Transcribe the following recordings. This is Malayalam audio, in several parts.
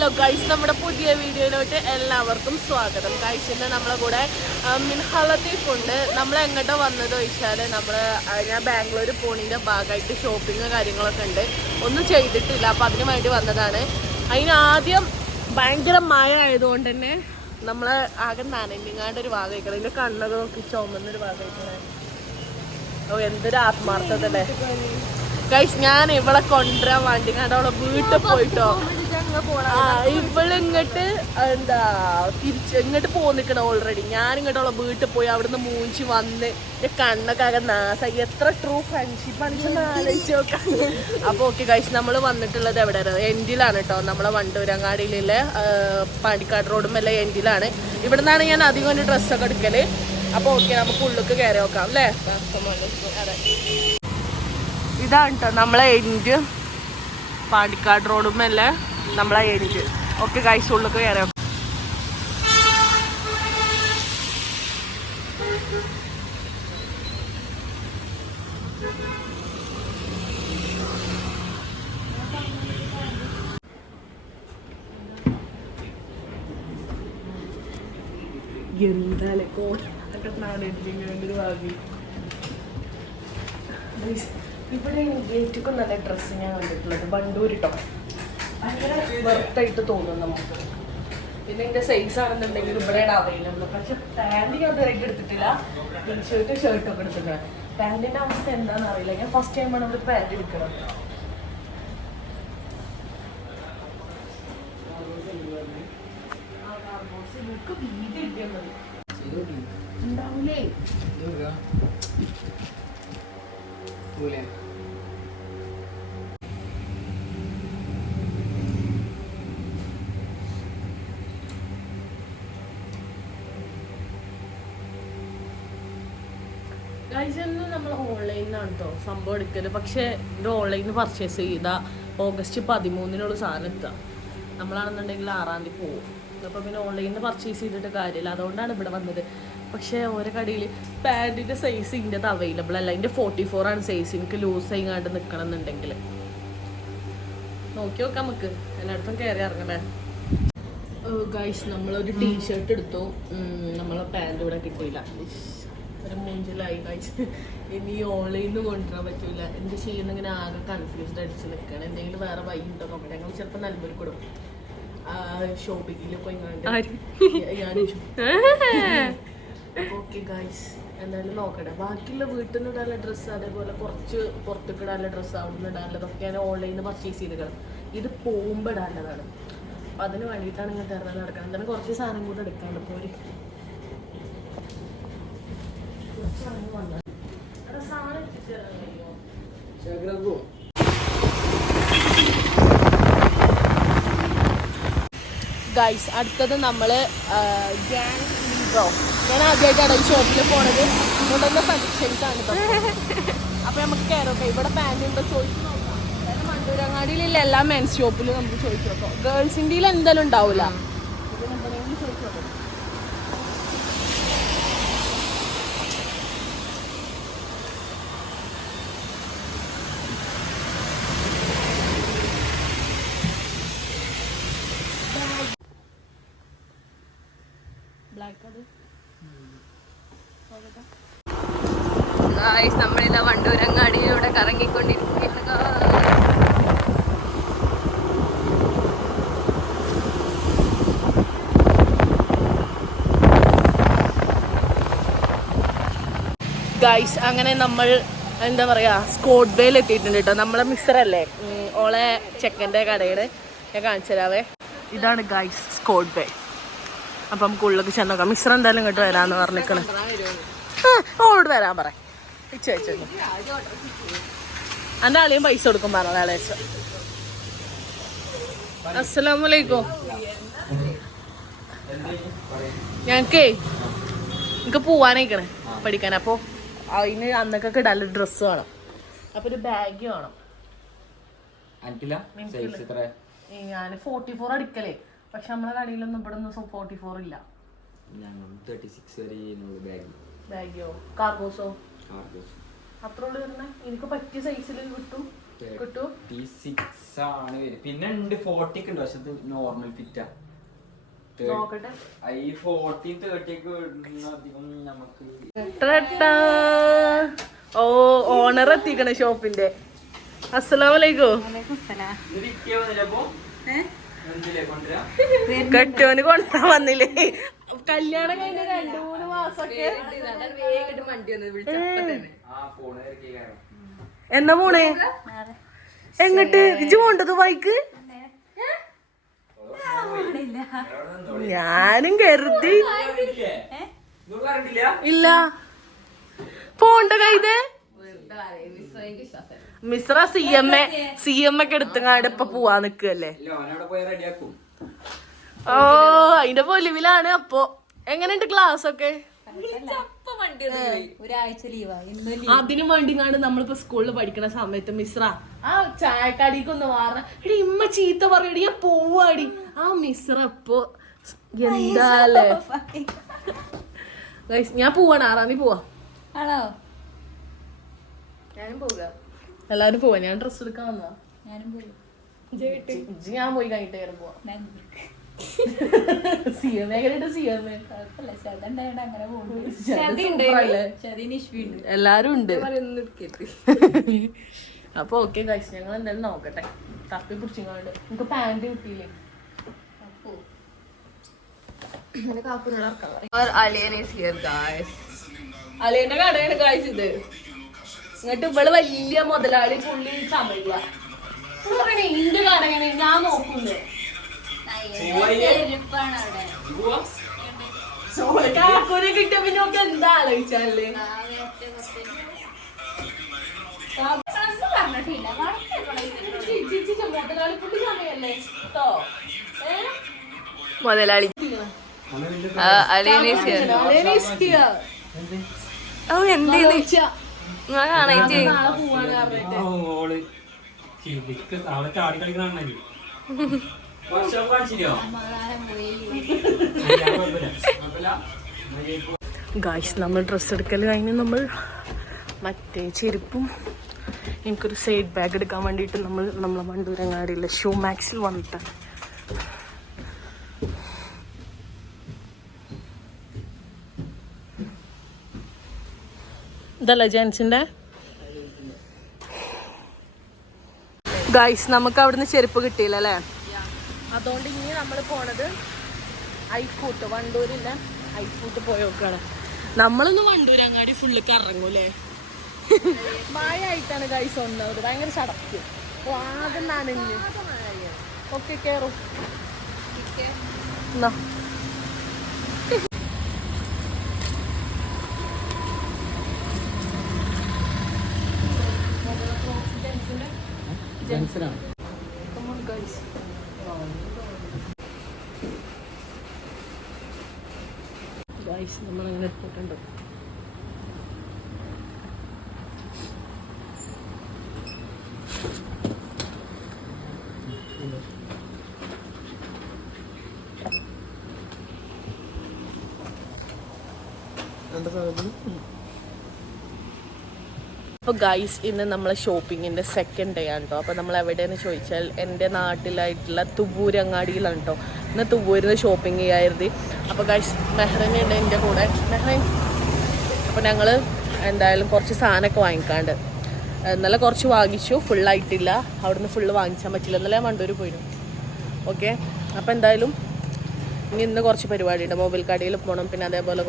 ഹലോ ഗൈസ്, നമ്മുടെ പുതിയ വീഡിയോയിലോട്ട് എല്ലാവർക്കും സ്വാഗതം. ഗൈസിൻ്റെ നമ്മളെ കൂടെ മിൻഹ ലത്തീഫ് ഉണ്ട്. നമ്മൾ എങ്ങോട്ടാ വന്നത് ചോദിച്ചാൽ ഞാൻ ബാംഗ്ലൂർ പോണതിൻ്റെ ഭാഗമായിട്ട് ഷോപ്പിങ് കാര്യങ്ങളൊക്കെ ഉണ്ട്. ഒന്നും ചെയ്തിട്ടില്ല, അപ്പം അതിന് വേണ്ടി വന്നതാണ്. അതിനാദ്യം ഭയങ്കര മഴ ആയതുകൊണ്ട് തന്നെ നമ്മൾ ആകെ നനഞ്ഞിങ്ങാണ്ടൊരു ഭാഗം കഴിക്കണം. ഇതിൻ്റെ കണ്ണൊക്കെ നോക്കി ചുമന്നൊരു ഭാഗം കഴിക്കണേ. ഓ, എന്തൊരു ആത്മാർത്ഥത അല്ലേ ഗൈസ്. ഞാൻ ഇവളെ കൊണ്ടുവരാൻ വേണ്ടി കണ്ട അവളെ വീട്ടിൽ പോയിട്ടോ. ഇവളിങ്ങോട്ട് ഇങ്ങോട്ട് പോന്നിക്കണം ഓൾറെഡി. ഞാൻ ഇങ്ങോട്ട് അവളെ വീട്ടിൽ പോയി അവിടുന്ന് മൂഞ്ചി വന്ന് എൻ്റെ കണ്ണൊക്കെ ആകെ നാസായി. എത്ര ട്രൂ ഫ്രണ്ട്ഷിപ്പ് ആണെന്ന് ആലോചിച്ച് നോക്കാം. അപ്പോൾ ഓക്കെ ഗൈസ്, നമ്മൾ വന്നിട്ടുള്ളത് എവിടെയാണ്? എൻഡിലാണ് കേട്ടോ. നമ്മളെ വണ്ടൂരങ്ങാടിയിലെ പാണ്ടിക്കാട് റോഡും എല്ലാം എൻഡിലാണ്. ഇവിടെ നിന്നാണ് ഞാൻ അധികം ഒരു ഡ്രസ്സൊക്കെ എടുക്കല്. അപ്പോൾ ഓക്കെ, നമുക്ക് ഉള്ളിലേക്ക് കയറി നോക്കാം അല്ലേ? അതെ, ഇതാണ് കേട്ടോ നമ്മളെ എൻഡ്. പാണ്ടിക്കാട് റോഡുമല്ലേ നമ്മളെ എൻഡ്. ഓക്കെ ഗൈസ്, ഉള്ളിലേക്ക് കയറി നോക്കാം. എന്തായാലും കോട്ടൊക്കെ നാടെടുത്തെങ്കിലും വാങ്ങി. ഇവിടെ ഗേറ്റൊക്കെ നല്ല ഡ്രസ്സ് ഞാൻ കണ്ടിട്ടുള്ളത് വണ്ടൂർ കേട്ടോ. ഭയങ്കര വെർത്തായിട്ട് തോന്നും നമുക്ക്. പിന്നെ ഇതിൻ്റെ സൈസ് ആണെന്നുണ്ടെങ്കിൽ ഇവിടെയാണ് അവൈലബിൾ. പക്ഷെ പാൻറ് ഞാൻ ഇതുവരെയൊക്കെ എടുത്തിട്ടില്ല. ടീഷർട്ട് ഷർട്ടൊക്കെ എടുത്തിട്ടുണ്ട്. പാൻറ്റിൻ്റെ അവസ്ഥ എന്താണെന്ന് അറിയില്ല. ഞാൻ ഫസ്റ്റ് ടൈമാണ് നമ്മൾ പാൻറ് എടുക്കണം. വീട് കിട്ടിയാൽ മതി. ഉണ്ടാവൂലേ? നമ്മൾ ഓൺലൈനിലാണ് കേട്ടോ സംഭവം എടുക്കല്. പക്ഷെ ഇത് ഓൺലൈനിൽ പർച്ചേസ് ചെയ്താൽ ഓഗസ്റ്റ് 13 സാധനം എത്തുക. നമ്മളാണെന്നുണ്ടെങ്കിൽ 6-ാം തീയതി പോകും. അപ്പോൾ പിന്നെ ഓൺലൈനിൽ പർച്ചേസ് ചെയ്തിട്ട് കാര്യമില്ല. അതുകൊണ്ടാണ് ഇവിടെ വന്നത്. പക്ഷേ ഓരോ കടയിൽ പാൻറ്റിൻ്റെ സൈസ് ഇതിൻ്റെ അവൈലബിൾ അല്ല. ഇതിൻ്റെ 44 ആണ് സൈസ്. എനിക്ക് ലൂസ് ആയിങ്ങാണ്ട് നിൽക്കണം എന്നുണ്ടെങ്കിൽ നോക്കി നോക്കാം. നമുക്ക് എല്ലായിടത്തും കയറി ഇറങ്ങണേ. ഗൈസ്, നമ്മളൊരു ടീഷർട്ട് എടുത്തു. നമ്മളെ പാൻറ് ഇവിടെ കിട്ടിയില്ല. ഒരു മൂഞ്ചലായി ഗൈസ്. ഇനി ഓൺലൈനിൽ നിന്ന് കൊണ്ടുവരാൻ പറ്റില്ല. എന്ത് ചെയ്യുന്ന ഇങ്ങനെ ആകെ കൺഫ്യൂസ്ഡ് അടിച്ച് നിൽക്കുകയാണ്. എന്തെങ്കിലും വേറെ വഴി ഉണ്ടോ നോക്കട്ടെ. ഞങ്ങൾ ചിലപ്പോൾ നല്ലൊരു കൊടുക്കും ഷോപ്പിങ്ങിൽ പോയി ഓക്കെ ഗൈസ്, എന്തായാലും നോക്കട്ടെ. ബാക്കിയുള്ള വീട്ടിൽ നിന്ന് ഇടാനുള്ള ഡ്രസ്സ്, അതേപോലെ കുറച്ച് പുറത്തേക്ക് ഇടാനുള്ള ഡ്രസ്സ്, അവിടെ നിന്ന് ഇടാനുള്ളതൊക്കെ ഞാൻ ഓൺലൈനിൽ പർച്ചേസ് ചെയ്തിരിക്കണം. ഇത് പോകുമ്പോൾ ഇടാനുള്ളതാണ്. അപ്പം അതിന് വേണ്ടിയിട്ടാണ് ഇങ്ങനെ തിരഞ്ഞ് നടക്കണം. എന്തായാലും കുറച്ച് സാധനം കൂടെ എടുക്കാണ്ട് ഇപ്പോൾ ഒരു സാധനം ഗൈസ്. അടുത്തത് നമ്മൾ ഗ്യാങ് ലീവോ. ഞാൻ ആദ്യമായിട്ടാണ് ഈ ഷോപ്പിൽ പോണത്. അതുകൊണ്ടുള്ള സജഷൻസ് ആണ് കേട്ടോ. അപ്പോൾ നമുക്ക് കയറോക്കെ. ഇവിടെ പാൻറ് ഉണ്ടോ ചോദിച്ചു നോക്കാം. അതായത് മണ്ടൂരങ്ങാടിയിലുള്ള എല്ലാ മെൻസ് ഷോപ്പിലും നമുക്ക് ചോദിച്ചു നോക്കാം. ഗേൾസിൻ്റെ എന്തായാലും ഉണ്ടാവില്ല. ഇതിനെന്തെങ്കിലും ചോദിച്ചു നോക്കാം. നമ്മളിതാ വണ്ടൂരങ്ങാടിയിലൂടെ കറങ്ങിക്കൊണ്ടിരിക്കുകയാണ്. ഗൈസ്, അങ്ങനെ നമ്മൾ എന്താ പറയുക സ്കോട്ട് ബേയിൽ എത്തിയിട്ടുണ്ട് കേട്ടോ. നമ്മളെ മിക്സറല്ലേ ഓളെ ചെക്കൻ്റെ കടയുടെ ഞാൻ കാണിച്ചു തരാവേ. ഇതാണ് ഗൈസ് സ്കോട്ട് ബേ. അപ്പം നമുക്ക് ഉള്ളിലേക്ക് ചെന്ന് നോക്കാം. മിക്സർ എന്തായാലും ഇങ്ങോട്ട് വരാമെന്ന് പറഞ്ഞിരിക്കണേ. ഓളോട് വരാൻ പറ. ഇച്ചു എൻ്റെ ആളെയും പൈസ കൊടുക്കും പറഞ്ഞത് ആളേച്ച. അസ്സലാമലൈക്കും. ഞങ്ങൾക്കേ എനിക്ക് പോവാനായിക്കണേ പഠിക്കാൻ. അപ്പോൾ അതിന് അന്നൊക്കെ ഇടാൻ ഡ്രസ്സ് വേണം. അപ്പോൾ ഒരു ബാഗ് വേണം. ഞാൻ 44 അടിക്കലേ. പക്ഷെ നമ്മളെ കടയിലൊന്നും ഇവിടെ ഒന്നും 44 ഇല്ല. ബാഗോ കാർഗോസോ അത്ര ഉള്ളു വരുന്നേ. എനിക്ക് പറ്റിയ സൈസിൽ കിട്ടും. 36 ആണ് വരും. പിന്നെ ഉണ്ട് 40 ഉണ്ട്, പക്ഷെ ഇത് നോർമൽ ഫിറ്റാ. ഈ 40 30 ഒക്കെ അധികം നമുക്ക്. ഓ ഓണർ എത്തിക്കണ ഷോപ്പിന്റെ. അസ്സലാമലൈക്കും. കെട്ടോന് കൊണ്ടാ വന്നില്ലേ? കല്യാണം കഴിഞ്ഞ 2-3 മാസൊക്കെ എന്നാ പോണേ? എങ്ങട്ട് ഇജ്ജ് പോണ്ടത് ബൈക്ക്? ഞാനും കരുതി ഇല്ല പോണ്ട കൈതേ. മിശ്ര CM ഒക്കെ എടുത്തങ്ങാണ്ട് ഇപ്പൊ പോവാ നിക്കല്ലേ. ഓ അതിന്റെ പൊലിവിലാണ്. അപ്പൊ എങ്ങനെയുണ്ട് ക്ലാസ് ഒക്കെ? അതിനും വേണ്ടിങ്ങാണ്ട് നമ്മളിപ്പോ സ്കൂളിൽ പഠിക്കണ സമയത്ത് മിശ്ര ആ ചായക്കടിക്കൊന്ന് മാറണ എടി ഇമ്മ ചീത്ത പറയടി ഞാൻ പോവാടി. ആ മിശ്ര ഇപ്പൊ എന്താല്ലേ. ഞാൻ പോവാണ് 6-ാം തീയതി പോവാ. എല്ലാരും പോവാ. ഞാൻ ഡ്രസ് എടുക്കാൻ വന്നതാ. ഞാൻ പോയി കഴിഞ്ഞിട്ട് വേറെ പോവാ. എല്ലാരും ഉണ്ട്. അപ്പൊ ഓക്കെ ഗൈസ്, ഞങ്ങൾ എന്തായാലും നോക്കട്ടെ. തപ്പി പിടിച്ചിങ്ങാണ്ട് നമുക്ക് പാന്റ് കിട്ടിയില്ലേ? അളിയന്റെ കടയാണ് ഗൈസ് ഇത്. എന്നിട്ട് ഇവള് വലിയ മുതലാളി പുള്ളി സമയ പറയണേ ഇന്റെ കടയാണ് ഞാൻ നോക്കുന്നേ. കാക്കൂനെ കിട്ടിയ പിന്നെ ഒക്കെ എന്താ ആലോചിച്ചാലേ. മുതലാളി ഗായ്സ് നമ്മൾ ഡ്രസ്സ് എടുക്കൽ കഴിഞ്ഞ് നമ്മൾ മറ്റേ ചെരുപ്പും എനിക്കൊരു സൈഡ് ബാഗ് എടുക്കാൻ വേണ്ടിയിട്ട് നമ്മളെ വണ്ടൂരങ്ങാടിയിലെ ഷൂ മാക്സിൽ വന്നിട്ടാണ്. ഇതല്ല ജെൻസിൻ്റെ. ഗായ്സ് നമുക്ക് അവിടുന്ന് ചെരുപ്പ് കിട്ടിയില്ല അല്ലേ? അതുകൊണ്ട് ഇനി നമ്മൾ പോണത് ഐഫൂട്ട്, വണ്ടൂരില്ല ഐഫൂട്ട് പോയി നോക്കുകയാണ്. നമ്മളൊന്ന് വണ്ടൂരങ്ങാടി ഫുള്ള് കറങ്ങൂലേ. മഴ ആയിട്ടാണ് ഗൈസ് ഒന്നത്. ഭയങ്കര ചടക്കും. ആകെ നനഞ്ഞ് ഓക്കെ കേറും. നമ്മളങ്ങനെ എടുത്തിട്ടുണ്ട്. അപ്പോൾ ഗൈസ് ഇന്ന് നമ്മളെ ഷോപ്പിങ്ങിൻ്റെ സെക്കൻഡ് ഡേ ആണ് കേട്ടോ. അപ്പോൾ നമ്മൾ എവിടെയെന്ന് ചോദിച്ചാൽ എൻ്റെ നാട്ടിലായിട്ടുള്ള തുവൂരങ്ങാടിയിലാണ് കേട്ടോ. ഇന്ന് തുവൂരിൽ നിന്ന് ഷോപ്പിംഗ് ചെയ്യായിരുന്നു. അപ്പോൾ ഗൈസ് മെഹ്റനുണ്ട് എൻ്റെ കൂടെ. മെഹ്റൻ അപ്പോൾ ഞങ്ങൾ എന്തായാലും കുറച്ച് സാധനമൊക്കെ വാങ്ങിക്കാണ്ട് ഇന്നലെ കുറച്ച് വാങ്ങിച്ചു, ഫുള്ളായിട്ടില്ല. അവിടുന്ന് ഫുള്ള് വാങ്ങിച്ചാൽ പറ്റില്ല. ഇന്നലെ വണ്ടൂർ പോയിരുന്നു. ഓക്കെ, അപ്പോൾ എന്തായാലും ഇന്ന് കുറച്ച് പരിപാടിയുണ്ട്. മൊബൈൽ കടയിൽ പോകണം, പിന്നെ അതേപോലെ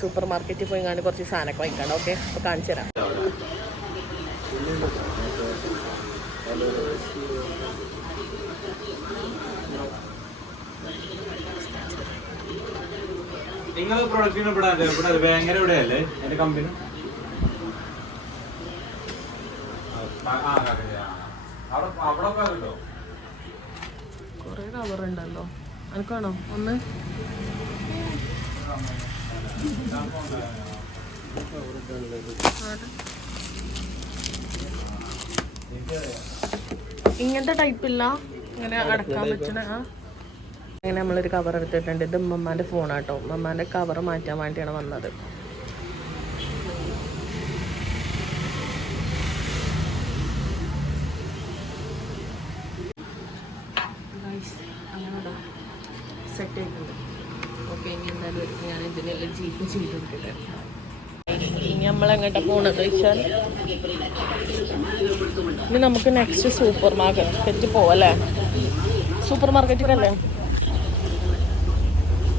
സൂപ്പർ മാർക്കറ്റിൽ പോയി കാണി കുറച്ച് സാധനമൊക്കെ വാങ്ങിക്കണം. ഓക്കെ, അപ്പോൾ കാണിച്ചു തരാം. നിങ്ങൾ പ്രൊഡക്റ്റിന് ഭയങ്കര ഇവിടെയല്ലേ എൻ്റെ കമ്പനി? കുറേ കവറുണ്ടല്ലോ. എനിക്കാണോ ഒന്ന്? ഇങ്ങനത്തെ ടൈപ്പില്ല, ഇങ്ങനെ അടക്കാൻ പറ്റണ. അങ്ങനെ നമ്മളൊരു കവർ എടുത്തിട്ടുണ്ട്. ഇത് ഉമ്മമാൻ്റെ ഫോണാട്ടോ. ഉമ്മമാൻ്റെ കവർ മാറ്റാൻ വേണ്ടിയാണ് വന്നത്. സെറ്റ് ആയിട്ടുണ്ട്. ഓക്കെ, ഇനി എന്തായാലും ഞാൻ ഇതിനെല്ലാം ജീപ്പ് ചെയ്ത് കൊടുക്കില്ല. ഇനി നമ്മളെങ്ങോട്ടാ പോണത് വെച്ചാൽ ഇനി നമുക്ക് നെക്സ്റ്റ് സൂപ്പർ മാർക്കറ്റ് പോവല്ലേ? സൂപ്പർ മാർക്കറ്റിലല്ലേ?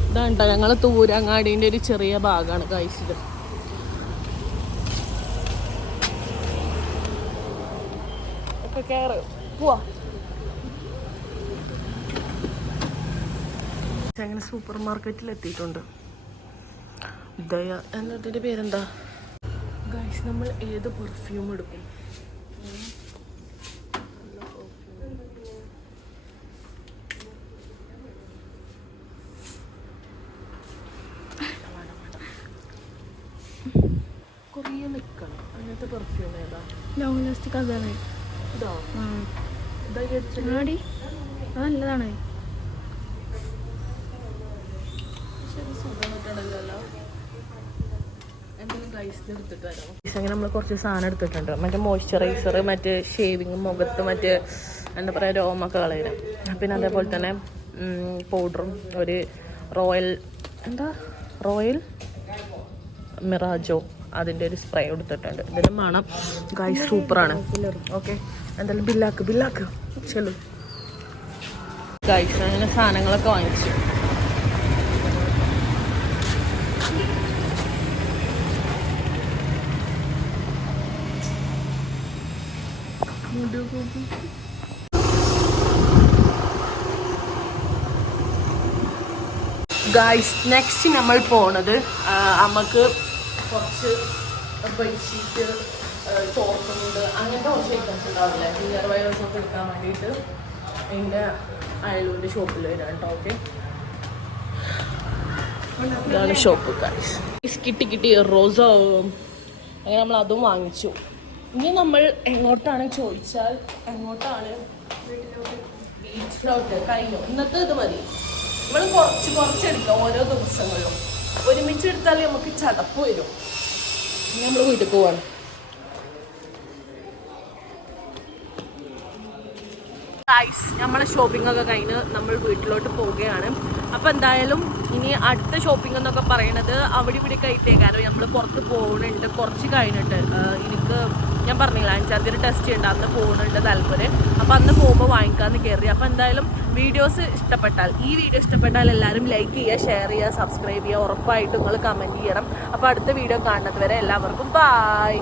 ഇതാണ്ട ഞങ്ങൾ തൂരങ്ങാടിൻ്റെ ഒരു ചെറിയ ഭാഗമാണ് കഴിച്ചത്. ഒക്കെ കയറ് പോവാ. അങ്ങനെ സൂപ്പർ മാർക്കറ്റിൽ എത്തിയിട്ടുണ്ട്. ദയ എന്നതിൻ്റെ പേരെന്താ ഗൈസ്? നമ്മൾ ഏത് പെർഫ്യൂം എടുക്കും? കുറേ നിൽക്കണം. അങ്ങനത്തെ പെർഫ്യൂം ഏതാ? ലോങ് ലാസ്റ്റിക് അതാണ്. ഇതോ? ഇതാ ആടി അത് നല്ലതാണ്. അങ്ങനെ നമ്മൾ കുറച്ച് സാധനം എടുത്തിട്ടുണ്ട്. മറ്റേ മോയ്സ്ചറൈസർ, മറ്റേ ഷേവിങ്, മുഖത്ത് മറ്റേ എന്താ പറയുക രോമൊക്കെ കളയാൻ. പിന്നെ അതേപോലെ തന്നെ പൗഡറും ഒരു റോയൽ മിറാജോ അതിൻ്റെ ഒരു സ്പ്രേ എടുത്തിട്ടുണ്ട്. ഇതിൻ്റെ മണം ഗൈസ് സൂപ്പറാണ്. ഓക്കെ, എന്തായാലും ബില്ലാക്ക് ചെല്ലു ഗൈസ്. അങ്ങനെ സാധനങ്ങളൊക്കെ വാങ്ങിച്ചു. ഗൈസ് നെക്സ്റ്റ് നമ്മൾ പോണത് നമുക്ക് കുറച്ച് ബെഡ്ഷീറ്റ്, തോർത്തുണ്ട്, അങ്ങനത്തെ കുറച്ച് ഐറ്റംസ് ഉണ്ടാവില്ലേ, ഇന്നർ വയർസ് ഒക്കെ എടുക്കാൻ വേണ്ടിയിട്ട് എൻ്റെ അയലൂരിൻ്റെ ഷോപ്പിൽ വരാം കേട്ടോ. ഓക്കെ, ഇതാണ് ഷോപ്പ് ഗൈസ്. കിട്ടി റോസ. അങ്ങനെ നമ്മൾ അതും വാങ്ങിച്ചു. ഇനി നമ്മൾ എങ്ങോട്ടാണ് ചോദിച്ചാൽ എങ്ങോട്ടാണ്? ബീച്ചിലോട്ട്. കഴിഞ്ഞു ഇന്നത്തെ ഇത് മതി. നമ്മൾ കുറച്ചെടുക്കാം ഓരോ ദിവസങ്ങളിലും. ഒരുമിച്ച് എടുത്താൽ നമുക്ക് ചടപ്പ് വരും. നമ്മൾ വീട്ടിൽ പോവാണ്. നമ്മളെ ഷോപ്പിംഗ് ഒക്കെ കഴിഞ്ഞ് നമ്മൾ വീട്ടിലോട്ട് പോവുകയാണ്. അപ്പോൾ എന്തായാലും ഇനി അടുത്ത ഷോപ്പിംഗ് എന്നൊക്കെ പറയണത് അവിടെ ഇവിടെ ആയിട്ടേക്കാരം. നമ്മൾ പുറത്ത് പോകുന്നുണ്ട് കുറച്ച് കഴിഞ്ഞിട്ട്. എനിക്ക് ഞാൻ പറഞ്ഞില്ല 5-ാം തീയതി ടെസ്റ്റ് ചെയ്യേണ്ട അന്ന് പോകുന്നുണ്ട് താല്പര്യം. അപ്പോൾ അന്ന് പോകുമ്പോൾ വാങ്ങിക്കാമെന്ന് കയറി. അപ്പോൾ എന്തായാലും വീഡിയോസ് ഇഷ്ടപ്പെട്ടാൽ, ഈ വീഡിയോ ഇഷ്ടപ്പെട്ടാൽ എല്ലാവരും ലൈക്ക് ചെയ്യുക, ഷെയർ ചെയ്യുക, സബ്സ്ക്രൈബ് ചെയ്യുക. ഉറപ്പായിട്ടും നിങ്ങൾ കമൻറ്റ് ചെയ്യണം. അപ്പോൾ അടുത്ത വീഡിയോ കാണുന്നത് വരെ എല്ലാവർക്കും ബൈ.